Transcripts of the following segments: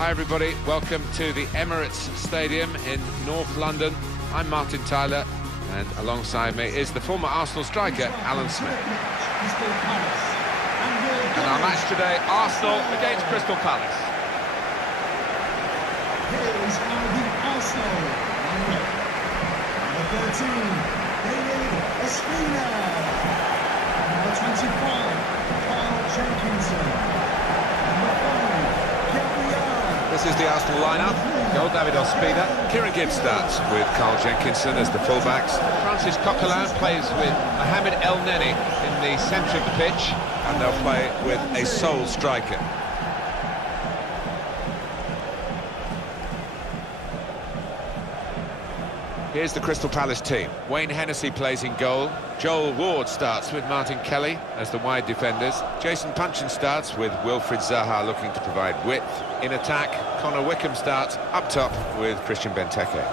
Hi everybody, welcome to the Emirates Stadium in North London. I'm Martin Tyler, and alongside me is the former Arsenal striker, Alan Smith. And our match today, Arsenal against Crystal Palace. Here's how the Arsenal line-up. Number 13, David Ospina. Number 25, Carl Jenkinson. Number 5, Gabriel. This is the Arsenal lineup. Goal, David Ospina. Kieran Gibbs starts with Carl Jenkinson as the fullbacks. Francis Coquelin plays with Mohamed El Neni in the centre of the pitch, and they'll play with a sole striker. Here's the Crystal Palace team. Wayne Hennessy plays in goal. Joel Ward starts with Martin Kelly as the wide defenders. Jason Punchin starts with Wilfried Zaha looking to provide width. In attack, Connor Wickham starts up top with Christian Benteke.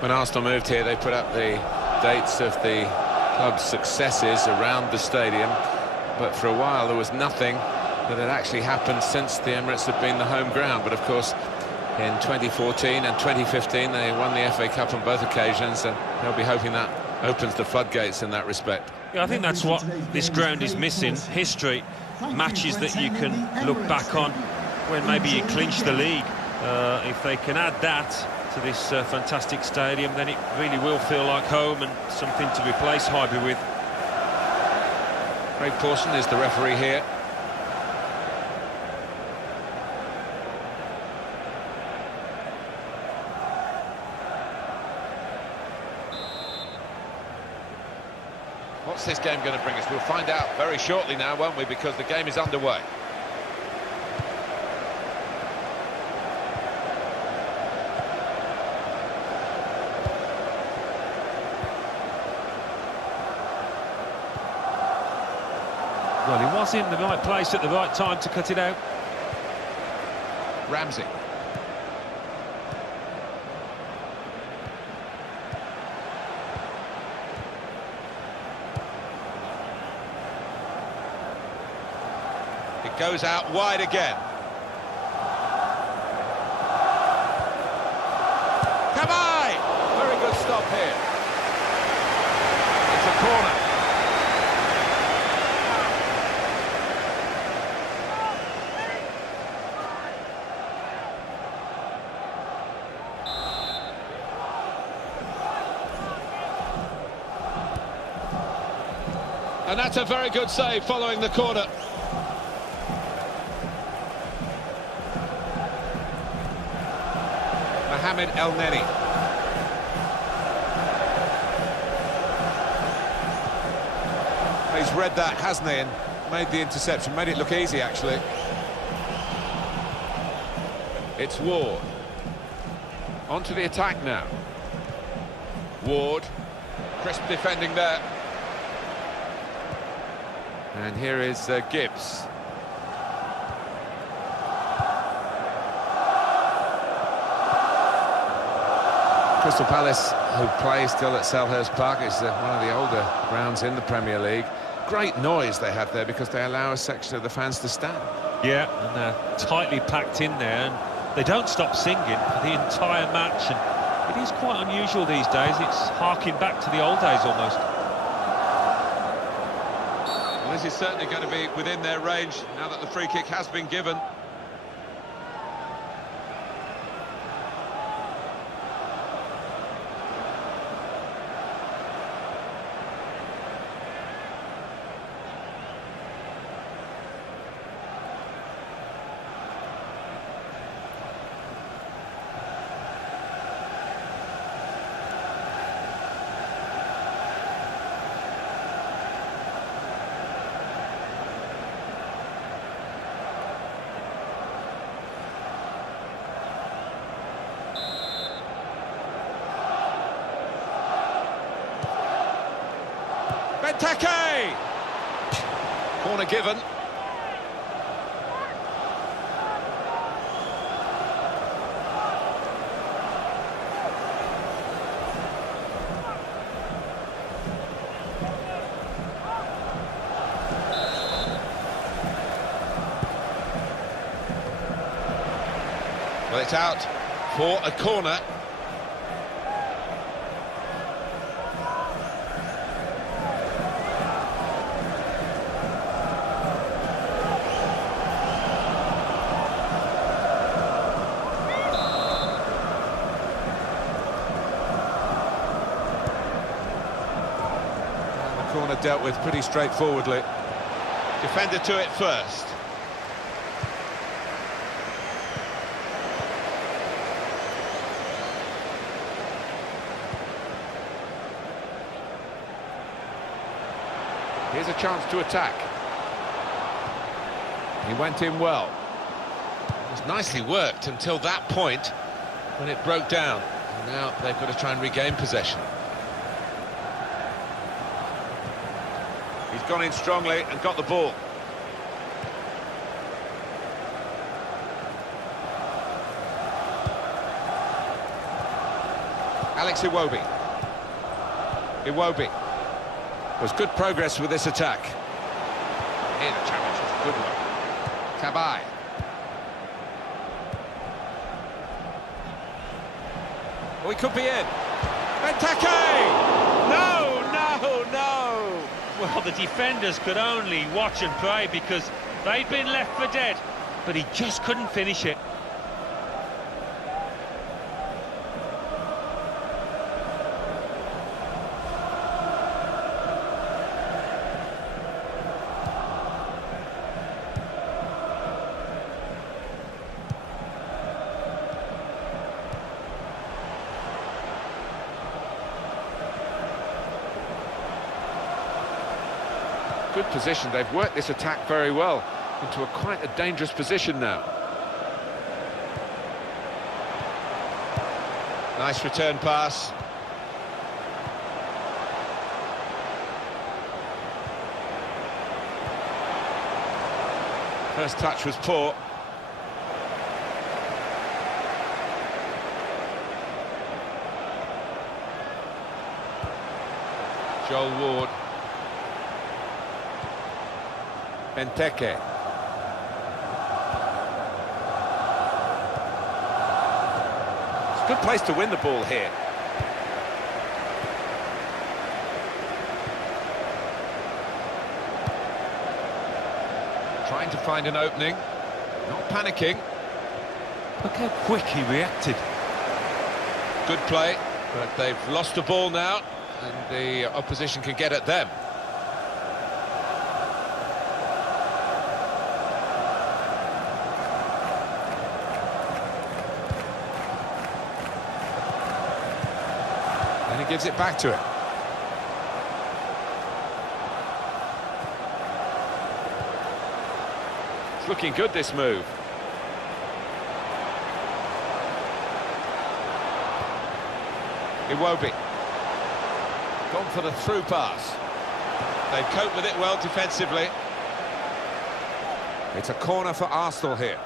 When Arsenal moved here, they put up the dates of the club's successes around the stadium, but for a while there was nothing that had actually happened since the Emirates had been the home ground. But of course, in 2014 and 2015 they won the FA Cup on both occasions, and they'll be hoping that opens the floodgates in that respect. Yeah, I think that's what this ground is missing: history, matches that you can look back on when maybe you clinch the league. If they can add that to this fantastic stadium, then it really will feel like home and something to replace Highbury with. Craig Pawson is the referee here. What's this game going to bring us? We'll find out very shortly now, won't we? Because the game is underway. Well, he was in the right place at the right time to cut it out. Ramsey. It goes out wide again. Kamai! Very good stop here. It's a corner. And that's a very good save following the corner. Mohamed El Neni. He's read that, hasn't he, and made the interception, made it look easy, actually. It's Ward. On to the attack now. Ward. Crisp defending there. And here is Gibbs. Crystal Palace, who play still at Selhurst Park, is one of the older grounds in the Premier League. Great noise they have there because they allow a section of the fans to stand. Yeah, and they're tightly packed in there, and they don't stop singing for the entire match. And it is quite unusual these days. It's harking back to the old days almost. This is certainly going to be within their range now that the free kick has been given. Benteke! Corner given. Well, it's out for a corner. The corner dealt with pretty straightforwardly. Defender to it first. Here's a chance to attack. He went in well. It was nicely worked until that point when it broke down. And now they've got to try and regain possession. He's gone in strongly and got the ball. Alex Iwobi. Iwobi. Was good progress with this attack. Here the challenge is a good one. Cabaye. Oh, he could be in. Benteke! No! Well, the defenders could only watch and pray because they'd been left for dead, but he just couldn't finish it. Good position. They've worked this attack very well into quite a dangerous position now. Nice return pass. First touch was poor. Joel Ward. Benteke. It's a good place to win the ball here. Trying to find an opening. Not panicking. Look how quick he reacted. Good play, but they've lost the ball now, and the opposition can get at them. And he gives it back to him. It's looking good, this move. Iwobi. Gone for the through pass. They cope with it well defensively. It's a corner for Arsenal here.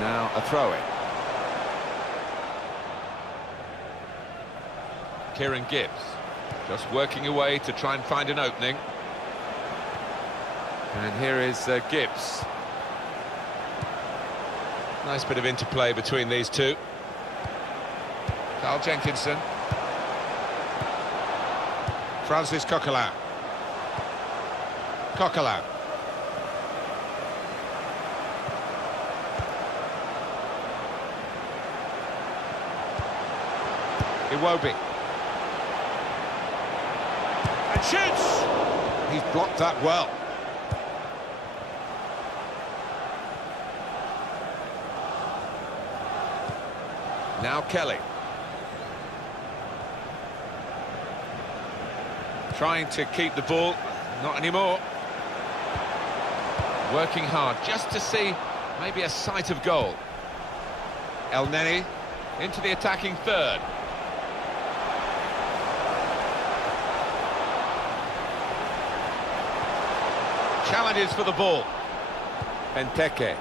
Now a throw-in. Kieran Gibbs just working away to try and find an opening. And here is Gibbs. Nice bit of interplay between these two. Carl Jenkinson. Francis Coquelin. Coquelin. Iwobi. And shoots! He's blocked that well. Now Kelly. Trying to keep the ball, not anymore. Working hard just to see maybe a sight of goal. El Neni into the attacking third. Challenges for the ball. Benteke.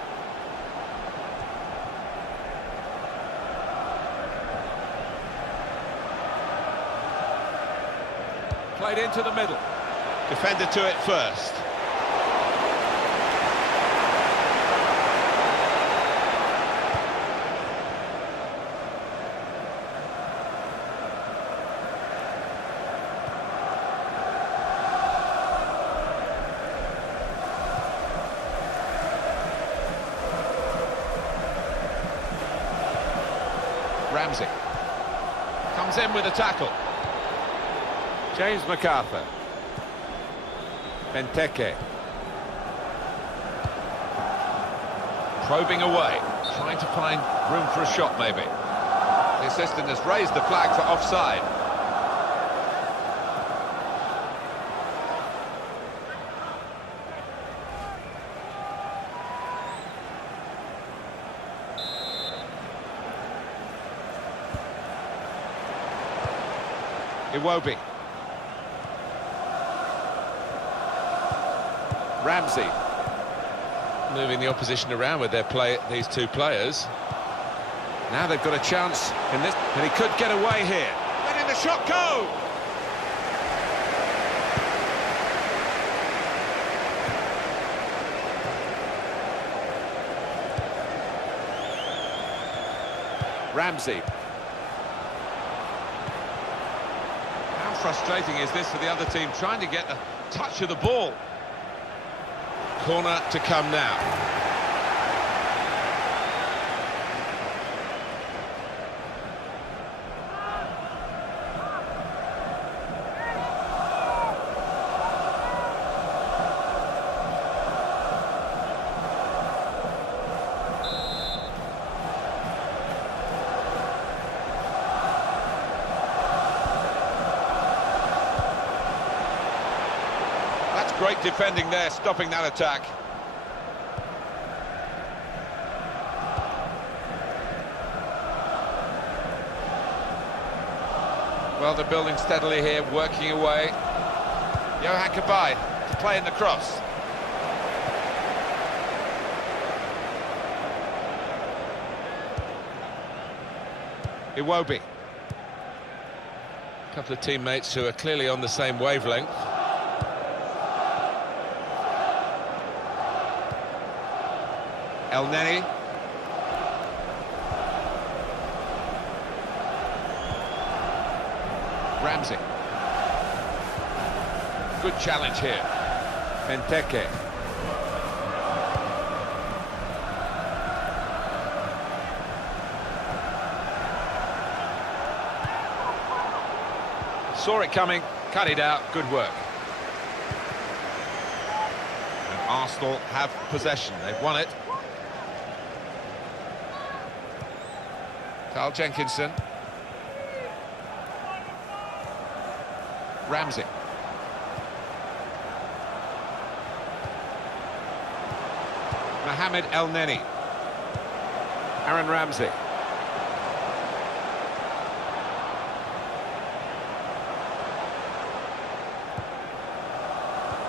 Played into the middle. Defender to it first. Ramsey comes in with a tackle. James MacArthur. Benteke. Probing away, trying to find room for a shot maybe. The assistant has raised the flag for offside. Iwobi. Ramsey. Moving the opposition around with their these two players. Now they've got a chance in this, and he could get away here. Letting the shot go! Ramsey. How frustrating is this for the other team, trying to get the touch of the ball? Corner to come now. Great defending there, stopping that attack. Well, they're building steadily here, working away. Johan Cabaye to play in the cross. Iwobi. A couple of teammates who are clearly on the same wavelength. El Neni. Ramsey. Good challenge here. Benteke. Saw it coming, cut it out, good work. And Arsenal have possession, they've won it. Carl Jenkinson. Ramsey. Mohamed El Neni. Aaron Ramsey.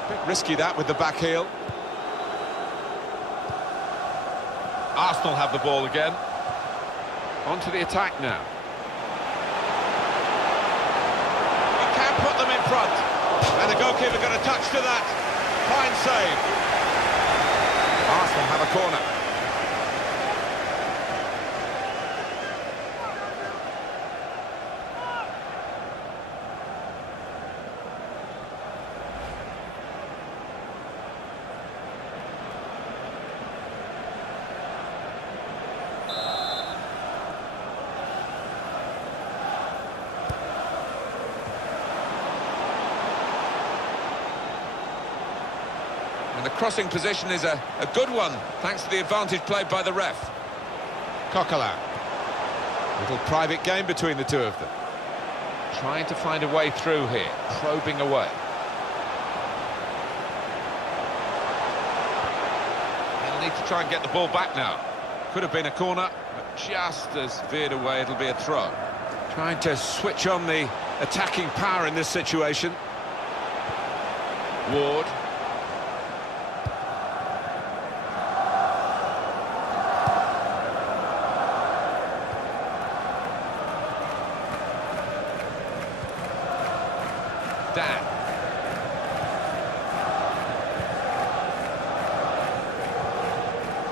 Bit risky that with the back heel. Arsenal have the ball again. Onto the attack now. He can put them in front. And the goalkeeper got a touch to that. Fine save. Arsenal have a corner. And the crossing position is a good one, thanks to the advantage played by the ref. Coquelin. Little private game between the two of them. trying to find a way through here, probing away. They'll need to try and get the ball back now. Could have been a corner, but just as veered away, it'll be a throw. Trying to switch on the attacking power in this situation. Ward. Dan.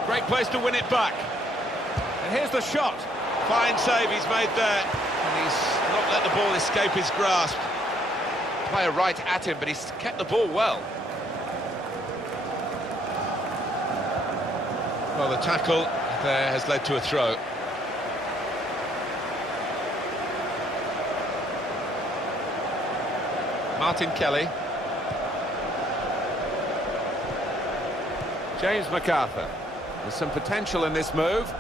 Great place to win it back. And here's the shot. Fine save he's made there. And he's not let the ball escape his grasp. Player right at him, but he's kept the ball well. Well, the tackle there has led to a throw. Martin Kelly. James MacArthur. There's some potential in this move.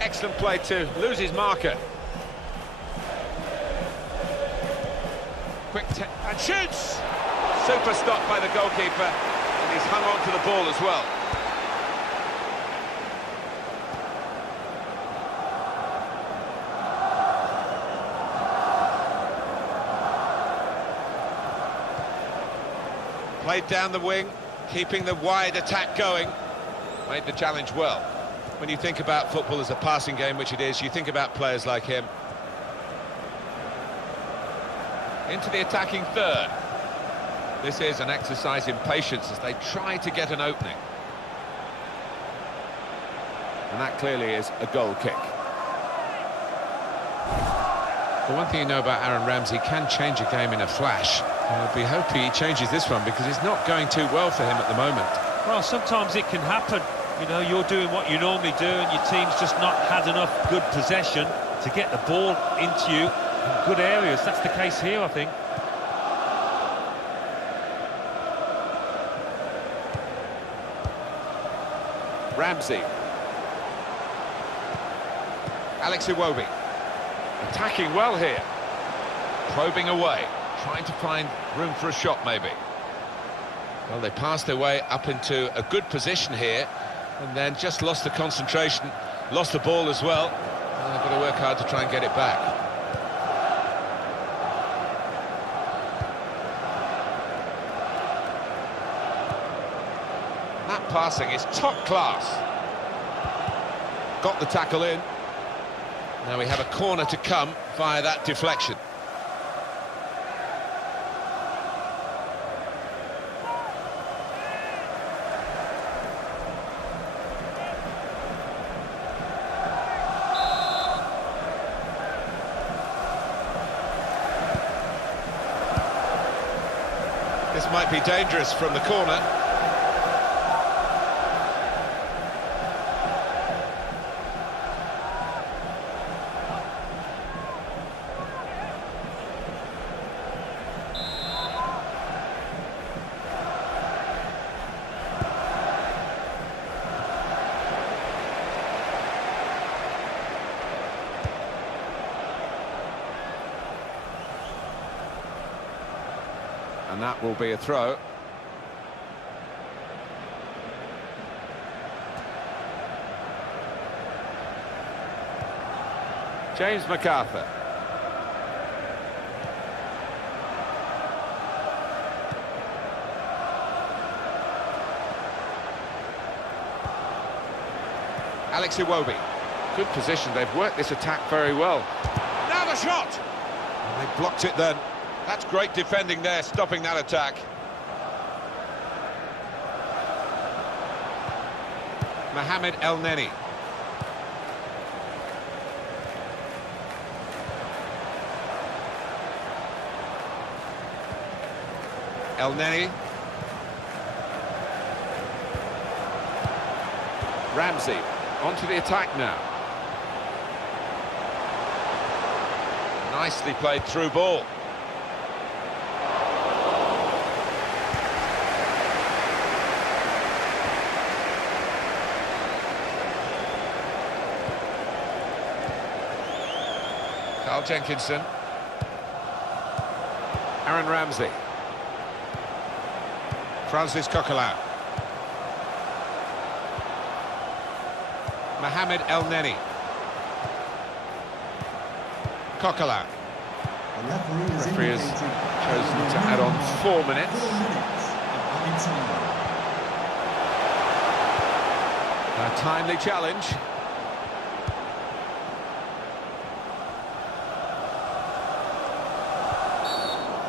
Excellent play to lose his marker. Quick and shoots! Super stop by the goalkeeper, and he's hung on to the ball as well. Played down the wing, keeping the wide attack going. Made the challenge well. When you think about football as a passing game, which it is, you think about players like him. Into the attacking third. This is an exercise in patience as they try to get an opening. And that clearly is a goal kick. The one thing you know about Aaron Ramsey, he can change a game in a flash. I'll be hoping he changes this one because it's not going too well for him at the moment. Well, sometimes it can happen. You know, you're doing what you normally do and your team's just not had enough good possession to get the ball into you in good areas. That's the case here, I think. Ramsey. Alex Iwobi. Attacking well here. Probing away. Trying to find room for a shot, maybe. Well, they passed their way up into a good position here and then just lost the concentration, lost the ball as well. And they've got to work hard to try and get it back. That passing is top class. Got the tackle in. Now we have a corner to come via that deflection. This might be dangerous from the corner. And that will be a throw. James MacArthur. Alex Iwobi. Good position, they've worked this attack very well. Now the shot! And they blocked it then. That's great defending there, stopping that attack. Mohamed El Neni. El Neni. Ramsey onto the attack now. Nicely played through ball. Carl Jenkinson. Aaron Ramsey. Francis Coquelin. Mohamed El Neni. Coquelin. The referee Referee has has chosen to add on 4 minutes. 4 minutes of added time. A timely challenge.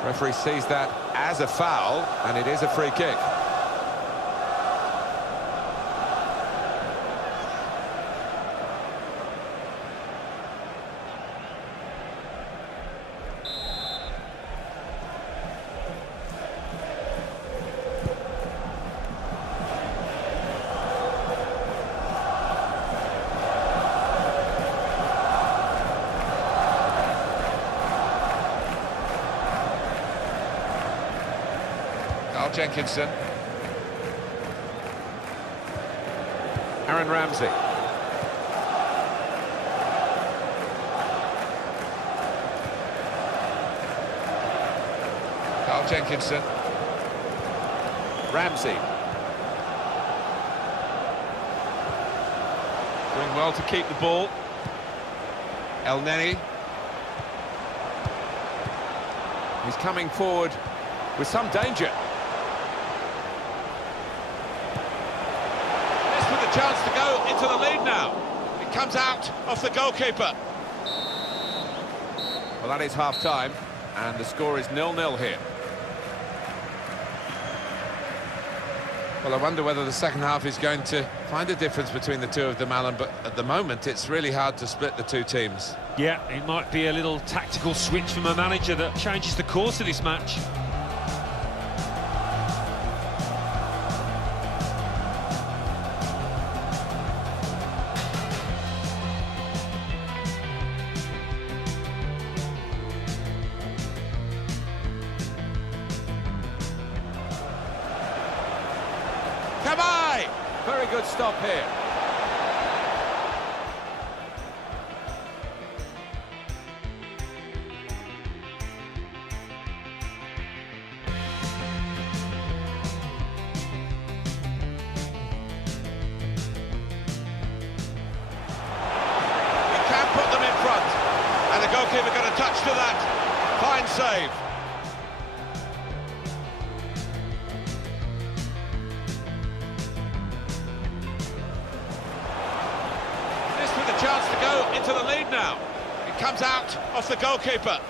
Referee sees that as a foul, and it is a free kick. Jenkinson. Aaron Ramsey. Carl Jenkinson. Ramsey. Doing well to keep the ball. El Neni. He's coming forward with some danger. Chance to go into the lead now. It comes out off the goalkeeper. Well, that is half-time, and the score is 0-0 here. Well, I wonder whether the second half is going to find a difference between the two of them, Alan, but at the moment it's really hard to split the two teams. Yeah, it might be a little tactical switch from a manager that changes the course of this match. Very good stop here. He can put them in front. And the goalkeeper got a touch to that. Fine save. Chance to go into the lead now. It comes out off the goalkeeper.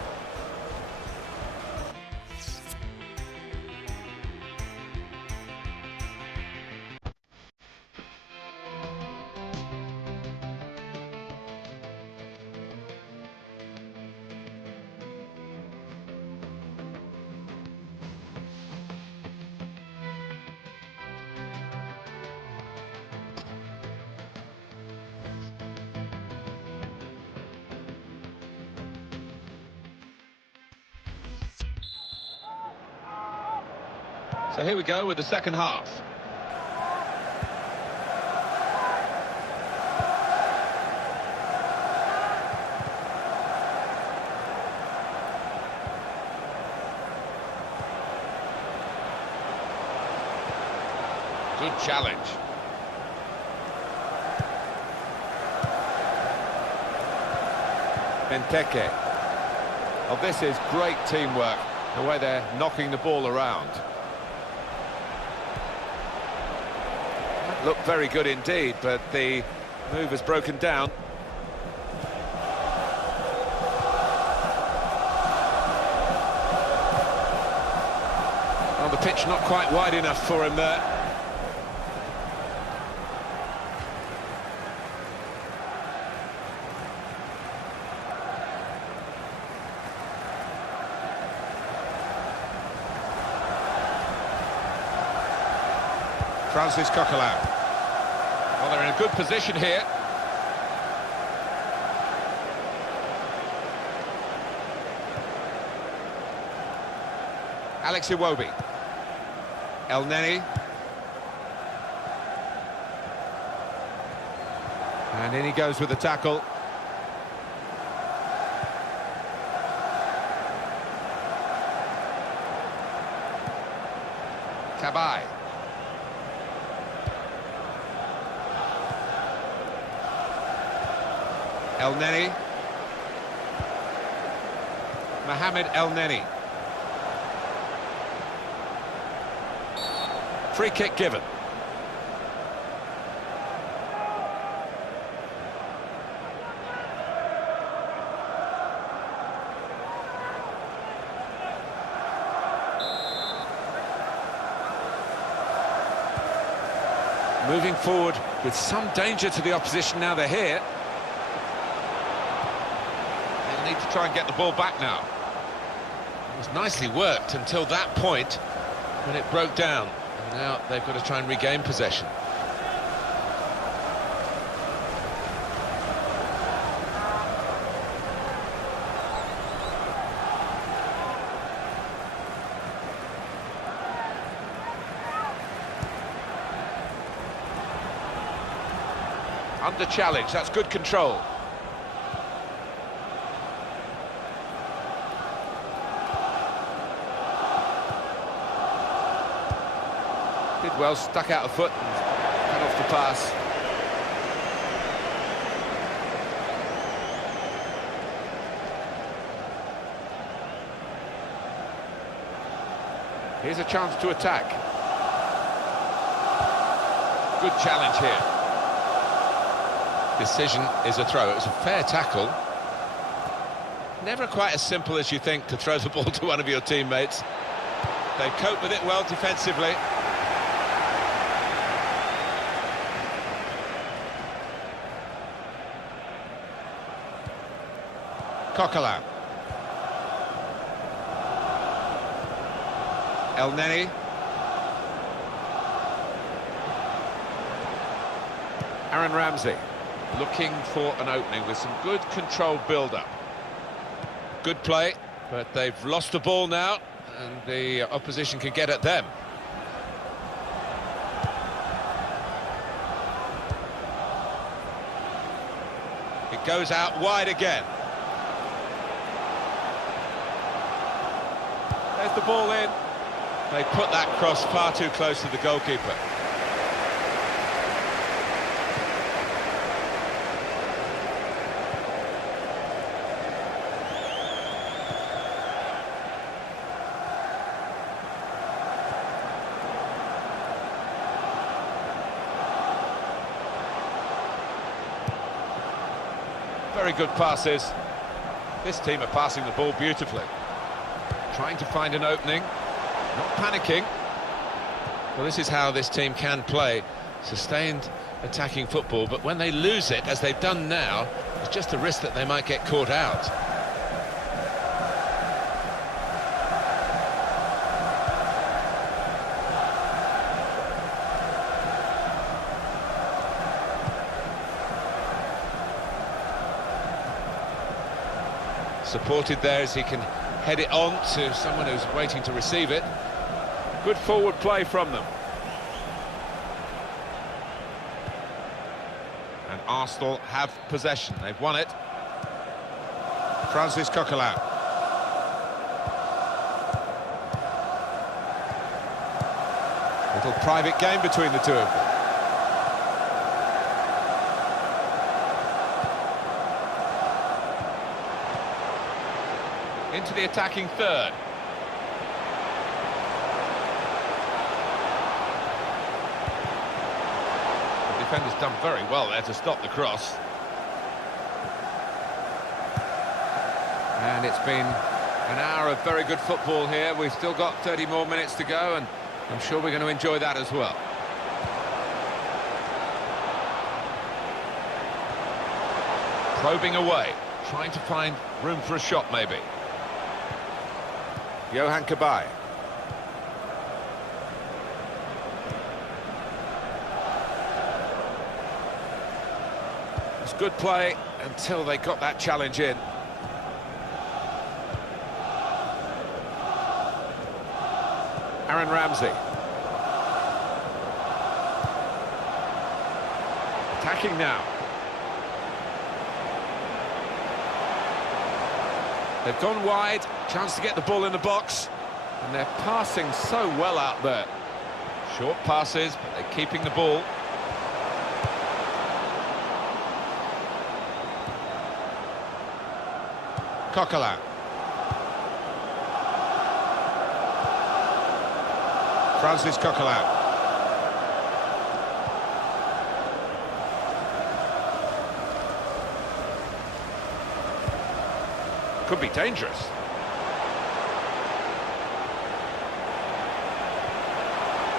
So here we go with the second half. Good challenge. Benteke. Well, this is great teamwork, the way they're knocking the ball around. Looked very good indeed, but the move has broken down. Well, the pitch not quite wide enough for him there. Francis Coquelin. Well, they're in a good position here. Alex Iwobi. El Neni. And in he goes with the tackle. El Neni. Mohamed El Neni. Free kick given. Moving forward with some danger to the opposition now they're here. They'll need to try and get the ball back now. It was nicely worked until that point when it broke down. And now they've got to try and regain possession. Under challenge, that's good control. Did well, stuck out a foot and cut off the pass. Here's a chance to attack. Good challenge here. Decision is a throw. It was a fair tackle. Never quite as simple as you think to throw the ball to one of your teammates. They cope with it well defensively. Coquelin. El Neni. Aaron Ramsey. Looking for an opening with some good controlled build-up. Good play, but they've lost the ball now, and the opposition can get at them. It goes out wide again. There's the ball in. They put that cross far too close to the goalkeeper. Very good passes. This team are passing the ball beautifully. Trying to find an opening, not panicking. Well, this is how this team can play. Sustained attacking football, but when they lose it, as they've done now, it's just a risk that they might get caught out. Supported there as he can head it on to someone who's waiting to receive it. Good forward play from them. And Arsenal have possession. They've won it. Francis Coquelin. Little private game between the two of them. Into the attacking third. The defender's done very well there to stop the cross. And it's been an hour of very good football here. We've still got 30 more minutes to go, and I'm sure we're going to enjoy that as well. Probing away, trying to find room for a shot maybe. Johan Cabaye. It's good play until they got that challenge in. Aaron Ramsey. Attacking now. They've gone wide, chance to get the ball in the box, and they're passing so well out there. Short passes, but they're keeping the ball. Coquelin. Francis Coquelin. Could be dangerous.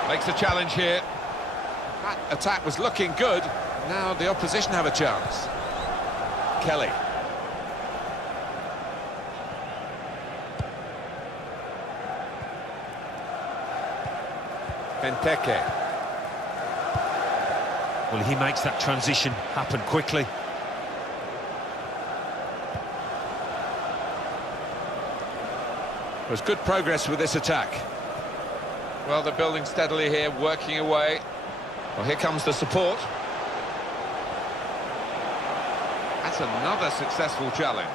Makes a challenge here. That attack was looking good. Now the opposition have a chance. Kelly. Benteke. Well, he makes that transition happen quickly. There's good progress with this attack. Well, they're building steadily here, working away. Well, here comes the support. That's another successful challenge.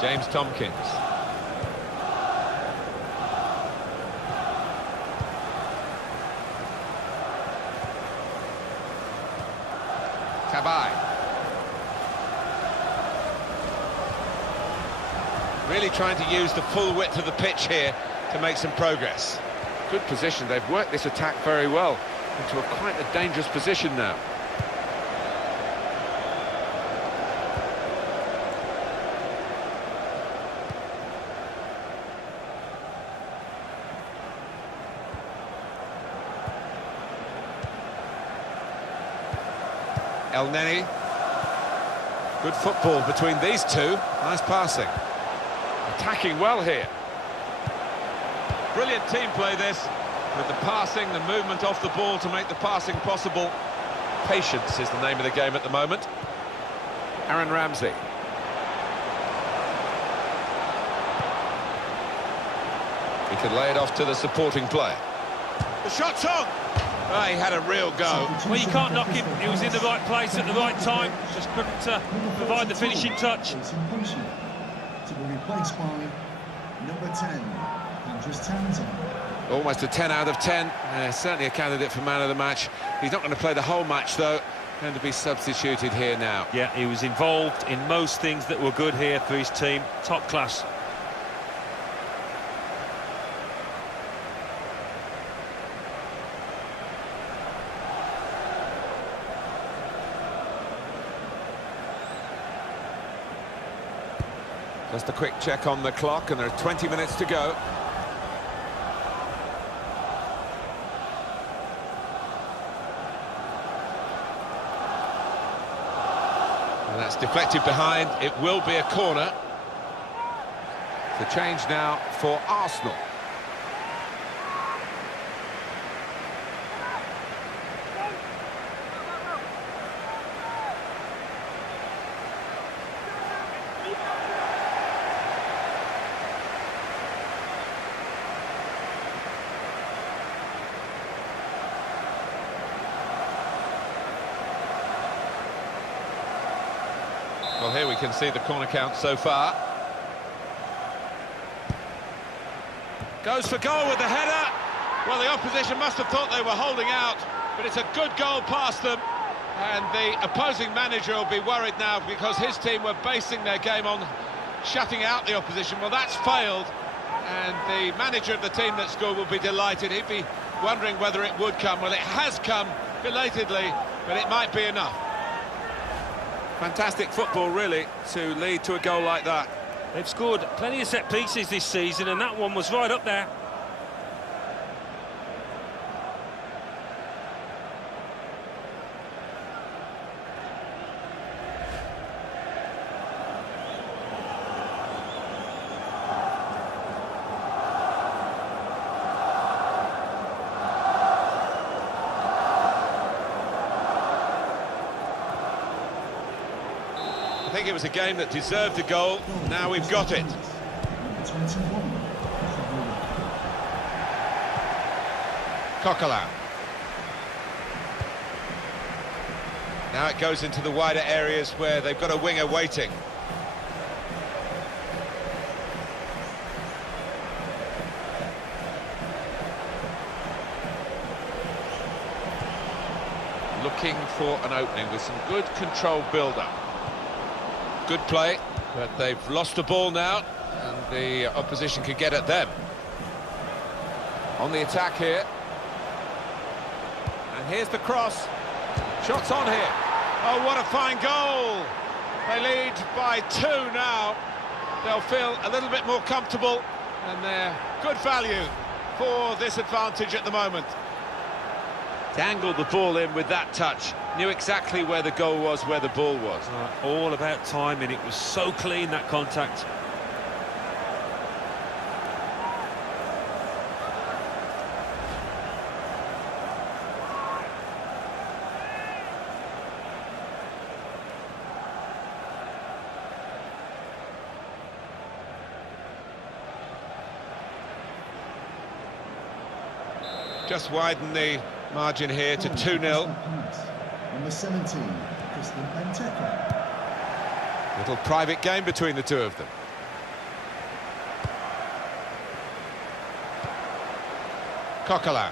James Tompkins. Cabaye. Really trying to use the full width of the pitch here to make some progress. Good position. They've worked this attack very well into quite a dangerous position now. El Neni. Good football between these two. Nice passing. Attacking well here. Brilliant team play this, with the passing, the movement off the ball to make the passing possible. Patience is the name of the game at the moment. Aaron Ramsey. He could lay it off to the supporting player. The shot's on! Oh, he had a real go. Well, you can't knock him. He was in the right place at the right time. Just couldn't provide the finishing touch. To be replaced by number 10, Andres Townsend. Almost a 10 out of 10. Certainly a candidate for man of the match. He's not going to play the whole match, though. Going to be substituted here now. Yeah, he was involved in most things that were good here for his team. Top class. Just a quick check on the clock, and there are 20 minutes to go. And that's deflected behind. It will be a corner. The change now for Arsenal. Well, here we can see the corner count so far. Goes for goal with the header. Well, the opposition must have thought they were holding out, but it's a good goal past them. And the opposing manager will be worried now because his team were basing their game on shutting out the opposition. Well, that's failed, and the manager of the team that scored will be delighted. He'd be wondering whether it would come. Well, it has come, belatedly, but it might be enough. Fantastic football, really, to lead to a goal like that. They've scored plenty of set pieces this season, and that one was right up there. I think it was a game that deserved a goal. Now we've got it. Coquelin. Now it goes into the wider areas where they've got a winger waiting. looking for an opening with some good controlled build-up. Good play, but they've lost the ball now, and the opposition can get at them. On the attack here. And here's the cross. Shots on here. Oh, what a fine goal! They lead by 2 now. They'll feel a little bit more comfortable, and they're good value for this advantage at the moment. Dangled the ball in with that touch. Knew exactly where the goal was, where the ball was. All about timing. It was so clean, that contact. Just widen the margin here to 2-0. Number 17, Christian Benteke. Little private game between the two of them. Coquelin.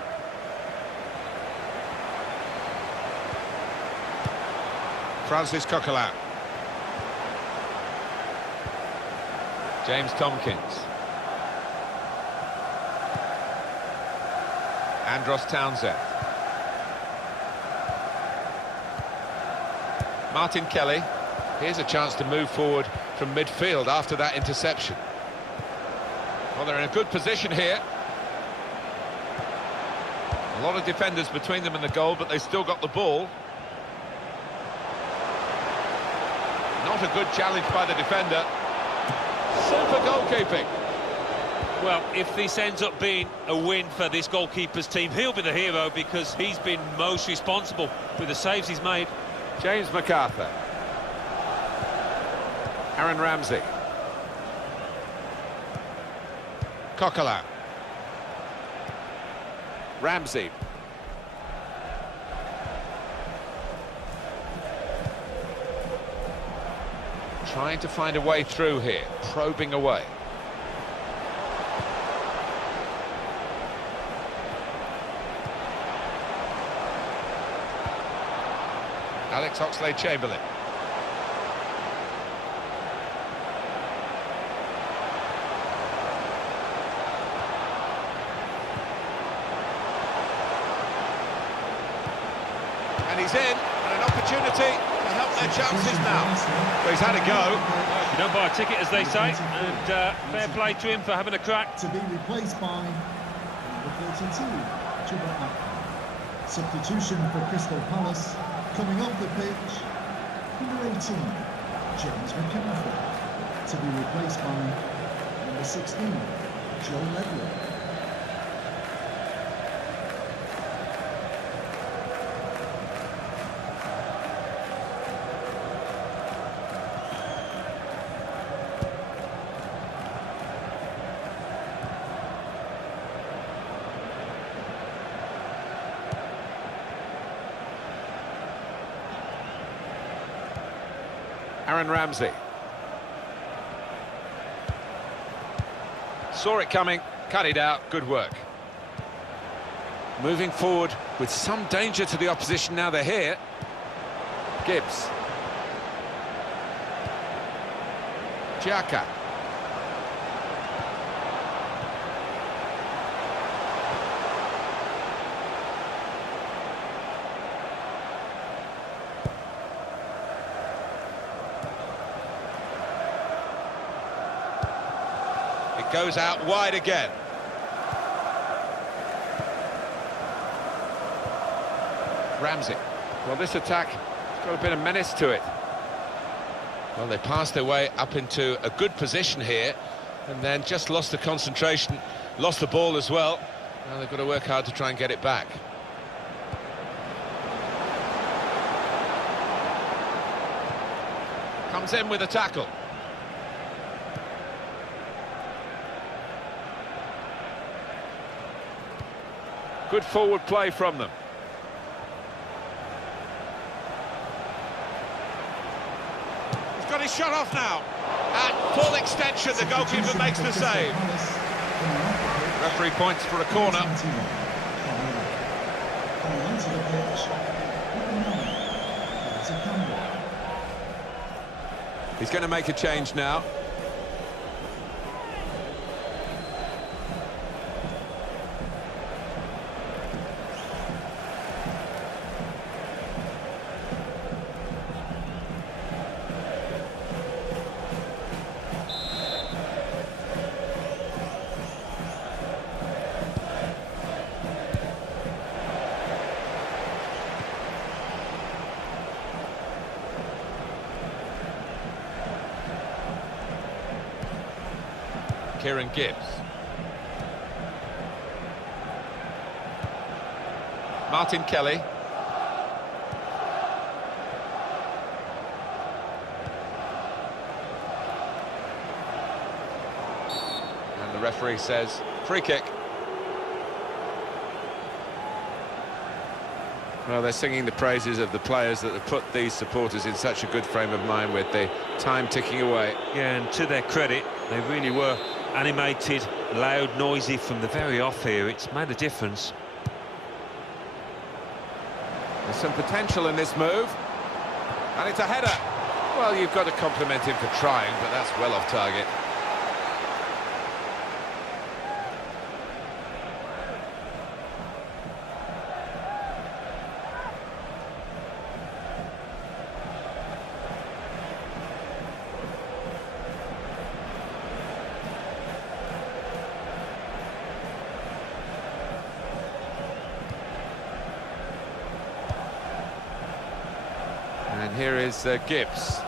Francis Coquelin. James Tompkins. Andros Townsend. Martin Kelly. Here's a chance to move forward from midfield after that interception. Well, they're in a good position here. A lot of defenders between them and the goal, but they still got the ball. Not a good challenge by the defender. Super goalkeeping. Well, if this ends up being a win for this goalkeeper's team, he'll be the hero because he's been most responsible with the saves he's made. James MacArthur. Aaron Ramsey. Coquelin. Ramsey. Trying to find a way through here, probing away. Alex Oxlade-Chamberlain. And he's in, and an opportunity to help their chances now. But he's had a go. You don't buy a ticket, as they say, and fair play to him for having a crack. To be replaced by number 42, Chuba. Substitution for Crystal Palace. Coming off the pitch, number 18, James McArthur. To be replaced by number 16, Joe Ledley. Aaron Ramsey. Saw it coming, cut it out, good work. Moving forward with some danger to the opposition now they're here. Gibbs. Xhaka. Goes out wide again. Ramsey. Well, this attack has got a bit of menace to it. Well, they passed their way up into a good position here and then just lost the concentration, lost the ball as well. Now they've got to work hard to try and get it back. Comes in with a tackle. Good forward play from them. He's got his shot off now. At full extension, the goalkeeper makes the save. Referee points for a corner. Coming onto the pitch, He's going to make a change now. Kieran Gibbs. Martin Kelly. And the referee says free kick. Well, they're singing the praises of the players that have put these supporters in such a good frame of mind with the time ticking away. Yeah, and to their credit, they really were animated, loud, noisy from the very off here. It's made a difference. There's some potential in this move. And it's a header. Well, you've got to compliment him for trying, but that's well off target. And here is Gibbs.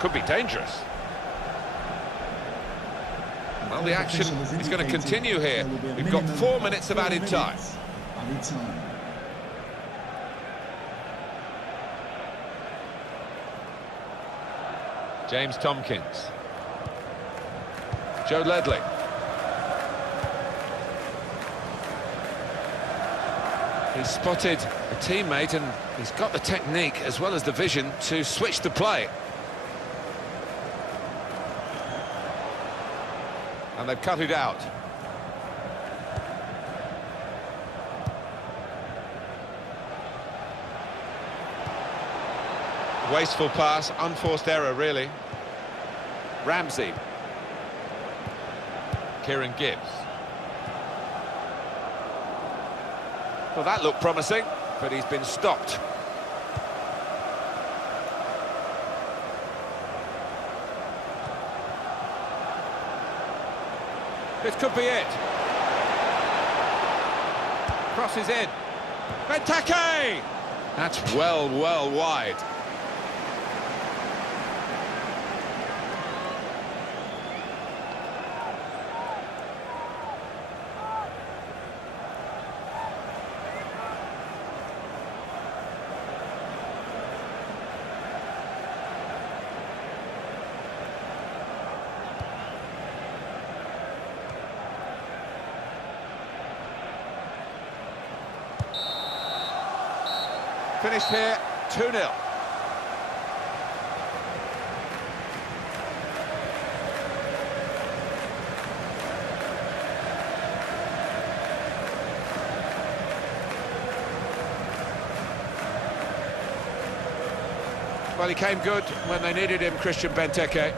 Could be dangerous. Well, the action is going to continue here. We've got 4 minutes of added time. James Tompkins. Joe Ledley. He's spotted a teammate and he's got the technique as well as the vision to switch the play. And they've cut it out. Wasteful pass, unforced error really. Ramsey. Kieran Gibbs. Well, that looked promising, but he's been stopped. This could be it. Crosses in. Benteke! That's well wide. Finished here, 2-0. Well, he came good when they needed him, Christian Benteke.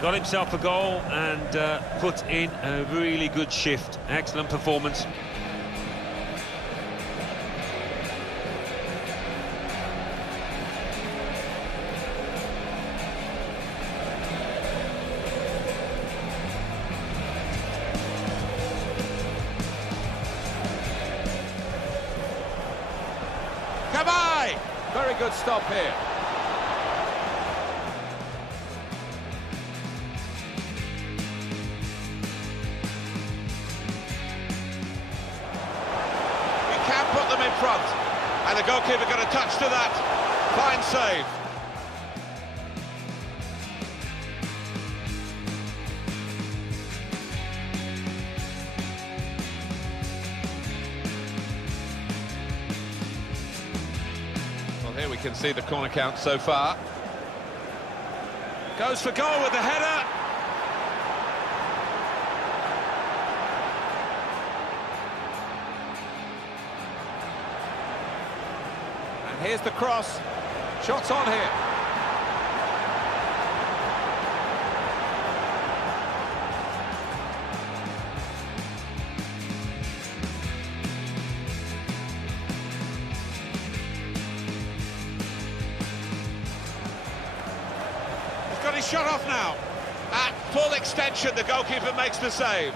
Got himself a goal and put in a really good shift. Excellent performance. Very good stop here. He can put them in front, and the goalkeeper got a touch to that. Fine save. Here we can see the corner count so far. Goes for goal with the header. Here's the cross. Shots on here. He's got his shot off now. At full extension, the goalkeeper makes the save.